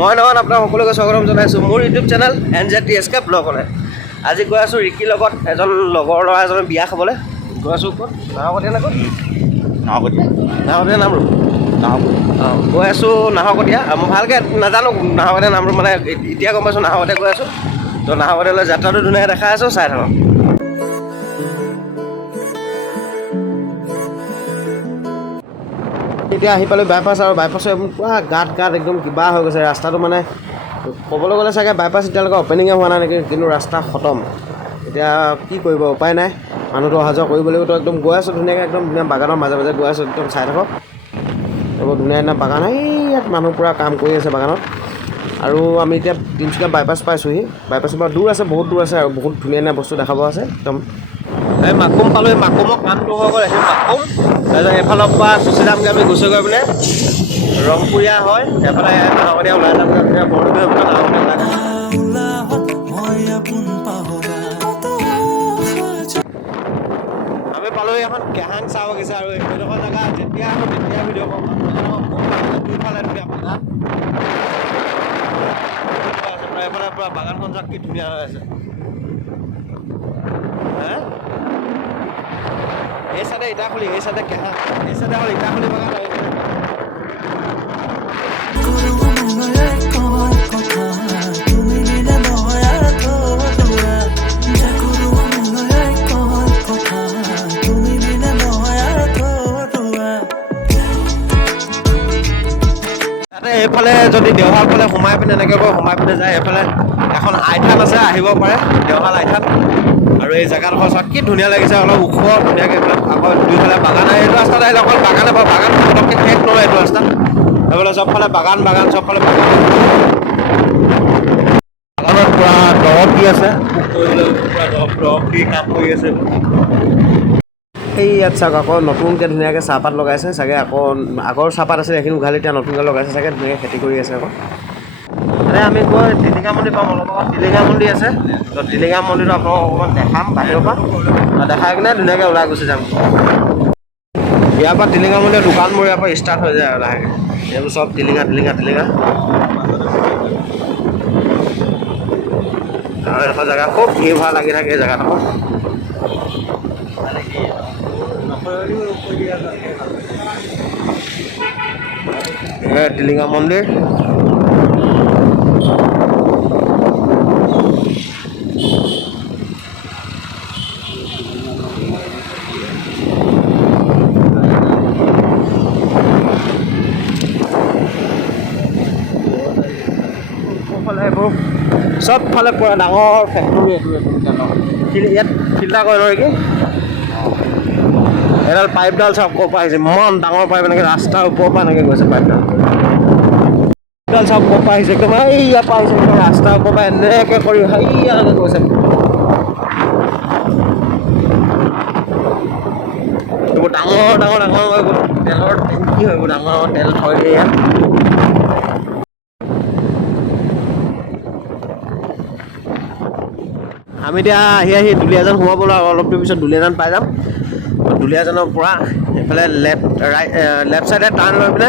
মই নহয় আপোনাক সকলোকে স্বাগতম জনাইছোঁ মোৰ ইউটিউব চেনেল NZTSK ব্লগলৈ। আজি গৈ আছোঁ ৰিকিৰ লগত এজন লগৰ ল'ৰা এজনে বিয়া খাবলৈ গৈ আছোঁ। ক'ত নাহৰকটীয়া নে ক'ত? নাহৰকটীয়া নামৰূপ। গৈ আছোঁ নাহৰকটীয়া। মই ভালকৈ নাজানো নাহৰকটীয়া নামৰূপ, মানে এতিয়া গম পাইছোঁ নাহৰকটীয়া গৈ আছোঁ। তো নাহৰকটীয়ালৈ যাত্ৰাটো ধুনীয়াকৈ দেখাই আছোঁ, চাই থাকক। এতিয়া আহি পালোঁ বাইপাছ, আৰু বাইপাছৰ পূৰা গাঁত একদম কিবা হৈ গৈছে ৰাস্তাটো। মানে ক'বলৈ গ'লে চাগে বাইপাছ এতিয়ালৈকে অপেনিঙে হোৱা নাই নেকি, কিন্তু ৰাস্তা খতম। এতিয়া কি কৰিব, উপায় নাই, মানুহটো অহা যোৱা কৰিব লাগিব। তো একদম গৈ আছোঁ ধুনীয়াকৈ, একদম ধুনীয়া বাগানৰ মাজে মাজে গৈ আছোঁ, একদম চাই থাকক। এইবোৰ ধুনীয়া ধুনীয়া বাগান, ইয়াত মানুহ পূৰা কাম কৰি আছে বাগানত। আৰু আমি এতিয়া তিনিচুকীয়া বাইপাছ পাইছোঁহি। বাইপাছৰ পৰা দূৰ আছে, বহুত দূৰ আছে, আৰু বহুত ধুনীয়া ধুনীয়া বস্তু দেখাব আছে একদম। এই মাকুম পালোঁ, এই মাকুমৰ কামটো হৈ গ'ল, সেই মাকুম। তাৰপিছত এইফালৰ পৰা চুচিধামকৈ আমি গুচি গৈ পিনে ৰংপুৰীয়া হয়, এফালে নাহৰকটীয়া ওলাই যাম। বৰদৈ হৈ পেলাই আমি পালোঁ এখন কেহাং চাহ বাগিচা, আৰু এইডোখৰ জেগা যেতিয়া আহোঁ তেতিয়া ভিডিঅ' কৰোঁ। দুইফালে ধুনীয়া বাগান, এইফালে পূৰা বাগানখন যাক কি ধুনীয়া হৈ আছে। হে এই চাইডে ইটাখুলি, এই চাইডে কেহাং, এই চাইডে হ'ল ইটাখুলি বাগান। এইফালে যদি দেওহাল ফালে সোমাই পিনে এনেকৈ গৈ সোমাই পিনে যায়, এইফালে এখন আইথান আছে, আহিব পাৰে দেওহাল আইথান। আৰু এই জেগাডোখৰ চাওক কি ধুনীয়া লাগিছে, অলপ ওখ ধুনীয়াকৈ। এইফালে আকৌ দুইফালে বাগান, এইটো ৰাস্তাত আহিলে অকল বাগানে পাব, বাগান পটককৈ শেষ নহয় এইটো ৰাস্তাত। এইফালে চবফালে বাগান বাগান, চবফালে বাগান। বাগানত পূৰা দৰৱ দি আছে, পূৰা দৰৱ দি কাম কৰি আছে। এই ইয়াত চাওক আকৌ নতুনকৈ ধুনীয়াকৈ চাহপাত লগাইছে চাগে, আকৌ আগৰ চাহপাত আছে সেইখিনি উঘালি এতিয়া নতুনকৈ লগাইছে চাগে, ধুনীয়াকৈ খেতি কৰি আছে আকৌ। এতিয়া আমি গৈ টিলিঙা মন্দিৰ পাম, অলপ আগত টিলিঙা মন্দিৰ আছে। তো টিলিঙা মন্দিৰটো আপোনালোকক অকণমান দেখাম বাহিৰৰ পৰা, দেখাই কিনে ধুনীয়াকৈ ওলাই গুচি যাম। ইয়াৰ পৰা টিলিঙা মন্দিৰ দোকানবোৰ ইয়াৰ পৰা ষ্টাৰ্ট হৈ যায় আৰু লাহেকৈ। এইবোৰ চব টিলিঙা। আৰু এইডোখৰ জেগা খুব ভিৰ ভাৰ লাগি থাকে এই জেগাডোখৰ। টিলিঙা মন্দিৰ। এইবোৰ চবফালে পূৰা ডাঙৰ ফেক্টৰী। ইয়াত ফিল্টাৰ কৰে নেকি? এডাল পাইপডাল চাওক ক'ৰ পৰা আহিছে, ইমান ডাঙৰ পাইপ, এনেকৈ ৰাস্তাৰ ওপৰৰ পৰা এনেকৈ গৈছে পাইপডাল চাওক ক'ৰ পৰা আহিছে, একদম ইয়াৰ পৰা আহিছে, একদম ৰাস্তাৰ ওপৰৰ পৰা এনেকৈ কৰি ইয়ালৈকে গৈছে। এইবোৰ ডাঙৰ তেলৰ টেংকি হয়, এইবোৰ ডাঙৰ তেল থৈ দিয়ে ইয়াত। আমি এতিয়া আহি দুলীয়াজান সোমাব আৰু অলপ দেৰি পিছত দুলীয়াজান পাই যাম। দুলীয়াজানৰ পৰা এইফালে লেফ্ট চাইডে টাৰ্ণ লৈ পিনে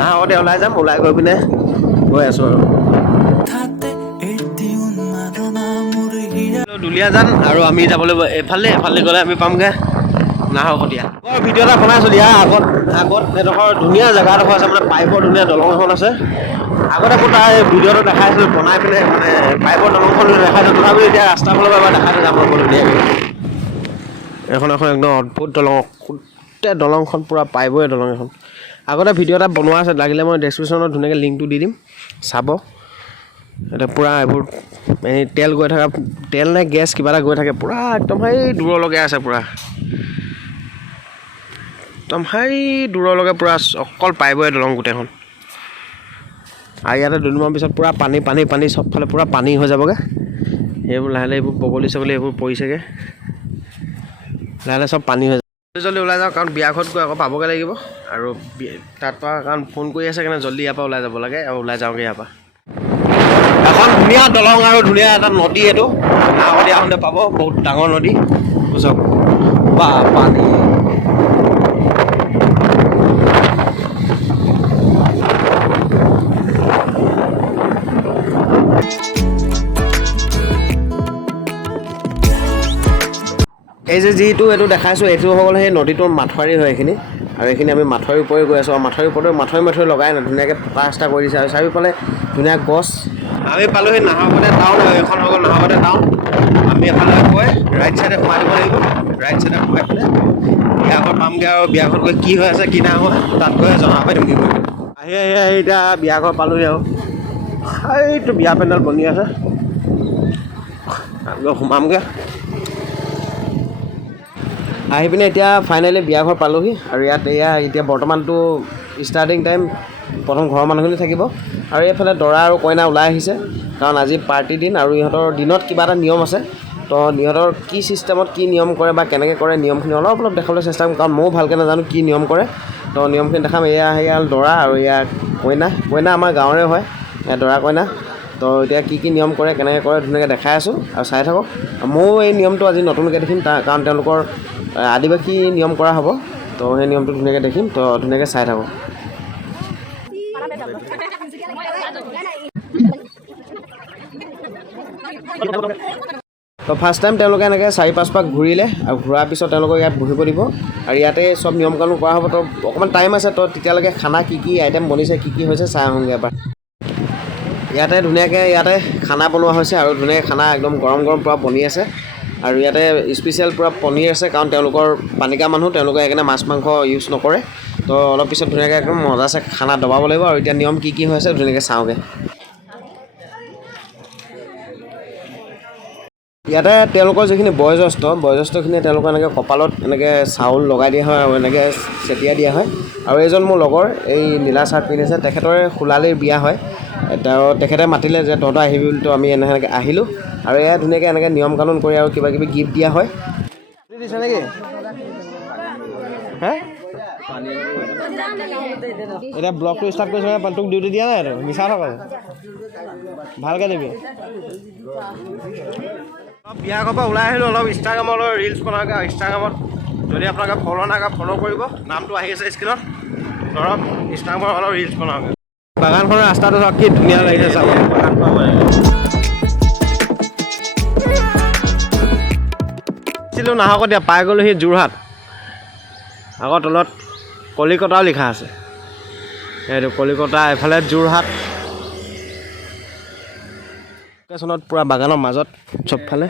নাহৰকটীয়া ওলাই যাম। ওলাই গৈ পিনে গৈ আছোঁ আৰু দুলীয়াজান, আৰু আমি যাবলৈ এফালে গ'লে আমি পামগৈ নাহৰকটীয়া। ভিডিঅ' এটা বনাইছোঁ দিয়া আগত এডোখৰ ধুনীয়া জেগা এডোখৰ আছে, মানে পাইপৰ ধুনীয়া দলং এখন আছে। আগতে আকৌ তাৰ ভিডিঅ'টো দেখাইছিলোঁ বনাই পিনে, মানে পাইপৰ দলংখন দেখাইছোঁ। তথাপিও এতিয়া ৰাস্তাৰ ফালৰ পৰা এবাৰ দেখাই যাম ধুনীয়াকৈ। এখন একদম অদ্ভুত দলং, গোটেই দলংখন পূৰা পাইপৰে দলং এখন। আগতে ভিডিঅ' এটা বনোৱা আছে, লাগিলে মই ডেছক্ৰিপশ্যনত ধুনীয়াকৈ লিংকটো দি দিম, চাব। এতিয়া পূৰা এইবোৰ তেল গৈ থকা, তেল নে গেছ কিবা এটা গৈ থাকে পূৰা, একদম সেই দূৰলৈকে আছে পূৰা, একদম সেই দূৰলৈকে পূৰা অকল পাইপৰে দলং গোটেইখন। আৰু ইয়াতে দুদিনমান পিছত পূৰা পানী চবফালে পূৰা পানী হৈ যাবগৈ। সেইবোৰ লাহে এইবোৰ বগলী এইবোৰ পৰিছেগৈ, লাহে চব পানী হৈ যাব। জলদি ওলাই যাওঁ, কাৰণ বিয়া ঘৰত গৈ আকৌ পাবগৈ লাগিব। আৰু তাত পৰা কাৰণ ফোন কৰি আছে কাৰণে জলদি ইয়াৰ পৰা ওলাই যাব লাগে, আৰু ওলাই যাওঁগৈ ইয়াৰ পৰা। এখন ধুনীয়া দলং আৰু ধুনীয়া এটা নদী, এইটো নাহৰকটীয়া আহোঁতে পাব, বহুত ডাঙৰ নদী চব বা পানী। যে যিটো এইটো দেখাইছোঁ এইটো হৈ গ'ল সেই নদীটোৰ মাথাউৰি হয় এইখিনি আৰু এইখিনি আমি মাথাউৰিৰ ওপৰে গৈ আছোঁ আৰু মাথাউৰিৰ ওপৰতে মাথাউৰি লগাই নাই ধুনীয়াকৈ পকা ৰাস্তা কৰি দিছে আৰু চাৰিওফালে ধুনীয়া গছ আমি পালোঁহি নাহৰকটীয়া টাউন আৰু এখন হৈ গ'ল নাহৰকটীয়া টাউন আমি এফালে গৈ ৰাইট চাইডে সোমাই দিব লাগিব ৰাইট চাইডে সোমাই পেলাই বিয়াঘৰ পামগৈ আৰু বিয়াঘৰত গৈ কি হৈ আছে কি নাই হোৱা তাত গৈ জনাব পাৰিম কি কৰিম আহি এতিয়া বিয়াঘৰ পালোঁহি আৰু এইটো বিয়া পেণ্ডেল বনি আছে সোমামগৈ আহি পিনে এতিয়া ফাইনেলি বিয়াঘৰ পালোঁহি আৰু ইয়াত এতিয়া বৰ্তমানটো ষ্টাৰ্টিং টাইম প্ৰথম ঘৰৰ মানুহখিনি থাকিব আৰু এইফালে দৰা আৰু কইনা ওলাই আহিছে কাৰণ আজি পাৰ্টি দিন আৰু ইহঁতৰ দিনত কিবা এটা নিয়ম আছে তো ইহঁতৰ কি ছিষ্টেমত কি নিয়ম কৰে বা কেনেকৈ কৰে নিয়মখিনি অলপ দেখাবলৈ চেষ্টা কৰিম কাৰণ ময়ো ভালকৈ নাজানো কি নিয়ম কৰে তো নিয়মখিনি দেখাম এয়া দৰা আৰু এয়া কইনা আমাৰ গাঁৱৰে হয় এয়া দৰা কইনা তো এতিয়া কি নিয়ম কৰে কেনেকৈ কৰে ধুনীয়াকৈ দেখাই আছোঁ আৰু চাই থাকক ময়ো এই নিয়মটো আজি নতুনকৈ দেখিম কাৰণ তেওঁলোকৰ আদিবাসী নিয়ম কৰা হ'ব তো সেই নিয়মটো ধুনীয়াকৈ দেখিম তো ধুনীয়াকৈ চাই থাকক তো ফাৰ্ষ্ট টাইম তেওঁলোকে এনেকৈ 4-5 পাক ঘূৰিলে আৰু ঘূৰাৰ পিছত তেওঁলোকক ইয়াত বহিব দিব আৰু ইয়াতে চব নিয়ম কানুন কৰা হ'ব তো অকণমান টাইম আছে তো তেতিয়ালৈকে খানা কি আইটেম বনিছে কি হৈছে চাই আহোঁগৈ এবাৰ ইয়াতে ধুনীয়াকৈ খানা বনোৱা হৈছে আৰু ধুনীয়াকৈ খানা একদম গৰম পূৰা বনি আছে আৰু ইয়াতে স্পেচিয়েল পূৰা পনীৰ আছে কাৰণ তেওঁলোকৰ পানিকা মানুহ তেওঁলোকে সেইকাৰণে মাছ মাংস ইউজ নকৰে তো অলপ পিছত ধুনীয়াকৈ একদম মজাছে খানা দবাব লাগিব আৰু এতিয়া নিয়ম কি হৈ আছে ধুনীয়াকৈ চাওঁগৈ ইয়াতে তেওঁলোকৰ যিখিনি বয়োজ্যেষ্ঠখিনিয়ে তেওঁলোকৰ এনেকৈ কপালত এনেকৈ চাউল লগাই দিয়া হয় আৰু এনেকৈ চেটিয়াই দিয়া হয় আৰু এইজন মোৰ লগৰ এই নীলা চাৰ্ট পিন্ধিছে তেখেতৰে খোলালিৰ বিয়া হয় তেখেতে মাতিলে যে তহঁতৰ আহিবি বুলি তো আমি এনেকৈ আহিলোঁ আৰু এয়া ধুনীয়াকৈ এনেকৈ নিয়ম কানুন কৰি আৰু কিবাকিবি গিফ্ট দিয়া হয় দিছে নেকি হে এতিয়া ব্লগটো ষ্টাৰ্ট কৰিছে মানে তোক ডিউটি দিয়া নাই আৰু মিছা থকা ভালকৈ দিবি বিয়া ঘৰৰ পৰা ওলাই আহিলোঁ অলপ ইনষ্টাগ্ৰামত ৰিলচ বনাওঁগৈ আৰু ইনষ্টাগ্ৰামত যদি আপোনালোকে ফ'ল' নাই কৰা ফ'ল' কৰিব নামটো আহি আছে স্ক্ৰীণত ধৰক ইনষ্টাগ্ৰামত অলপ ৰিলচ বনাওঁগৈ বাগানখনৰ ৰাস্তাটো ধৰক কি ধুনীয়া লাগিছে চাব ছিলো নাহৰকটীয়া পাই গ'লোহি যোৰহাট আগৰ তলত কলিকতাও লিখা আছে এইটো কলিকতা এফালে যোৰহাট লোকেশ্যনত পূৰা বাগানৰ মাজত চবফালে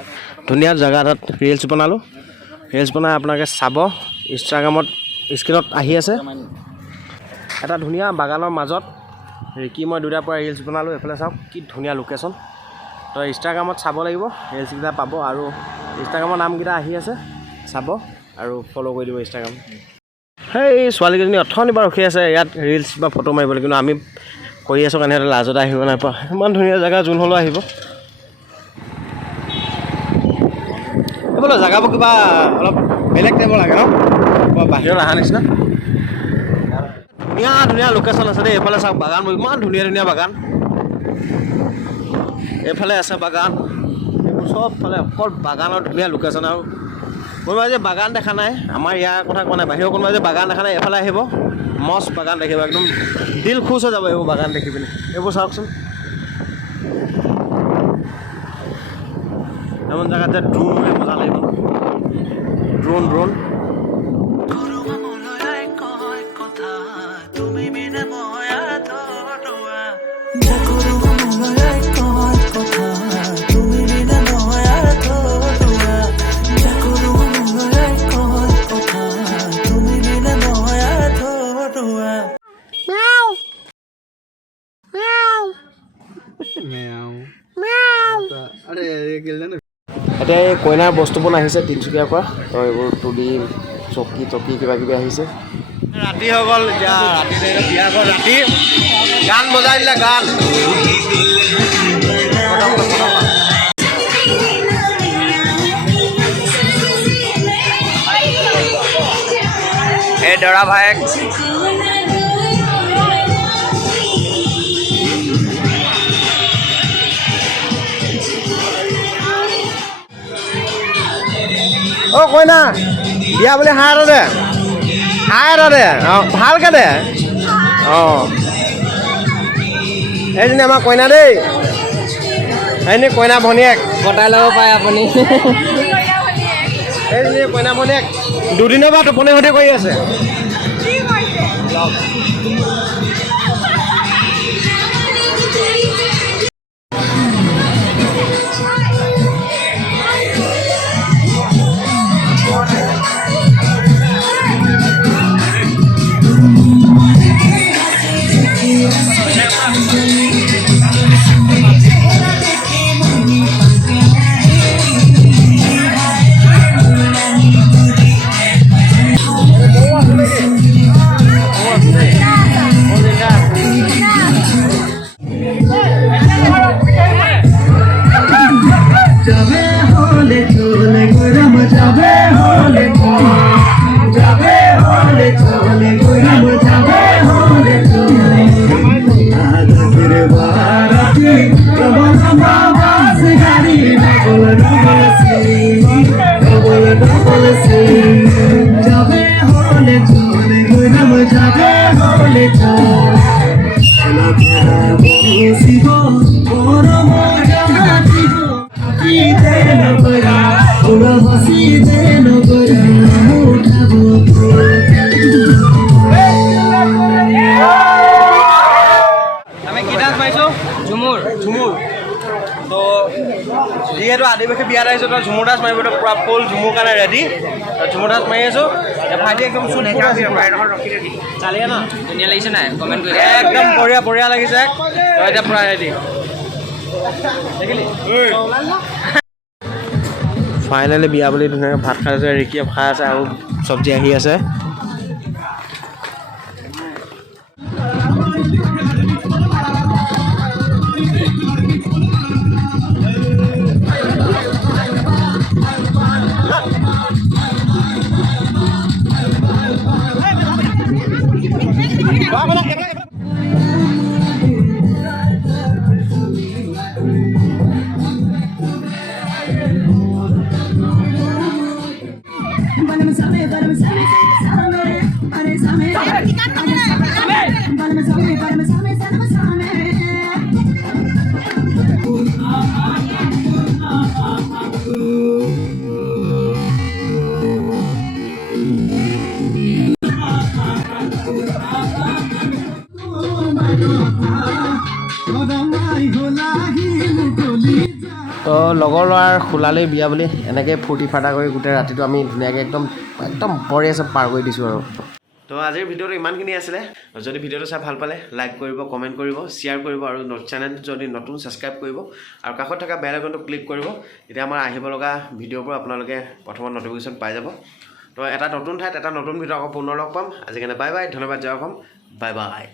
ধুনীয়া জেগা এটাত ৰিলচ বনালোঁ ৰিলচ বনাই আপোনালোকে চাব ইনষ্টাগ্ৰামত স্ক্ৰীণত আহি আছে এটা ধুনীয়া বাগানৰ মাজত ৰিকি মই দুটাৰ পৰা ৰিলচ বনালোঁ এইফালে চাওক কি ধুনীয়া লোকেশ্যন তো ইনষ্টাগ্ৰামত চাব লাগিব ৰিলচকেইটা পাব আৰু ইনষ্টাগ্ৰামৰ নামকেইটা আহি আছে চাব আৰু ফ'ল' কৰি দিব ইনষ্টাগ্ৰাম সেই ছোৱালীকেইজনী অথনি বাৰু ৰখি আছে ইয়াত ৰিলচ বা ফটো মাৰিবলৈ কিন্তু আমি কৰি আছোঁ কাৰণে সিহঁতে লাজতে আহিব নাই পোৱা ইমান ধুনীয়া জেগা যোন হ'লেও আহিব এইবোলে জেগাবোৰ কিবা অলপ বেলেগ টাইপৰ লাগে ন বাহিৰত অহা নিচিনা ধুনীয়া লোকেশ্যন আছে দেই এইফালে চাওক বাগানবোৰ ইমান ধুনীয়া বাগান এইফালে আছে বাগান এইবোৰ চবফালে অকল বাগানৰ ধুনীয়া লোকেশ্যন আৰু কোনোবাই যে বাগান দেখা নাই আমাৰ ইয়াৰ কথা কোৱা নাই বাহিৰৰ কোনোবাই যে বাগান দেখা নাই এইফালে আহিব মস্ত বাগান দেখিব একদম দিল খুচ হৈ যাব এইবোৰ বাগান দেখি পিনে এইবোৰ চাওকচোন এমন জেগাত যে ড্ৰোন উৰি মজা লাগিব ড্ৰোন এতিয়া এই কইনাৰ বস্তুবোৰ আহিছে তিনিচুকীয়াৰ পৰা তো এইবোৰ তুলি চকী কিবাকিবি আহিছে ৰাতি হৈ গ'ল এতিয়া বিয়া ঘৰ ৰাতি গান বজাই দিলে গান এই দৰা ভায়েক অ' কইনা বিয়া বুলি হাই এটা দে অঁ ভালকৈ দে অঁ এইজনী আমাৰ কইনা দেই এইজনী কইনা ভনীয়েক কটাই ল'ব পাৰে আপুনি এই কইনা ভনীয়েক দুদিনৰ পৰা টোপনি ক্ষতি কৰি আছে। ঝুমুৰ তো যিহেতু আদিবাসী বিয়াত আহিছোঁ তো ঝুমুৰ ডান্স মাৰিব পূৰা ফুল ঝুমুৰ কাৰণে ৰেডি ঝুমুৰ ডান্স মাৰি আছোঁ ভাইটি একদম চালিয়ে ন ধুনীয়া লাগিছে নাই কমেণ্ট কৰি একদম বঢ়িয়া বঢ়িয়া লাগিছে তো এতিয়া পূৰা ৰেডি ফাইনেলি বিয়া বুলি ধুনীয়াকৈ ভাত খাই আছে ৰিকিয়ে খাই আছে আৰু চব্জি আহি আছে তো লগৰ ল'ৰাৰ খোলালেই বিয়া বুলি এনেকৈ ফূৰ্তি ফাৰ্তা কৰি গোটেই ৰাতিটো আমি ধুনীয়াকৈ একদম বঢ়িয়া চব পাৰ কৰি দিছোঁ আৰু তো আজিৰ ভিডিঅ'টো ইমানখিনি আছিলে যদি ভিডিঅ'টো চাই ভাল পালে লাইক কৰিব কমেণ্ট কৰিব শ্বেয়াৰ কৰিব আৰু চেনেলটো যদি নতুন ছাবস্ক্ৰাইব কৰিব আৰু কাষত থকা বেল আইকনটো ক্লিক কৰিব তেতিয়া আমাৰ আহিব লগা ভিডিঅ'বোৰ আপোনালোকে প্ৰথমত নটিফিকেশ্যন পাই যাব তো এটা নতুন ঠাইত এটা নতুন ভিডিঅ' আকৌ পুনৰ লগ পাম আজিকাৰণে বাই বাই ধন্যবাদ জয় অসম বাই বাই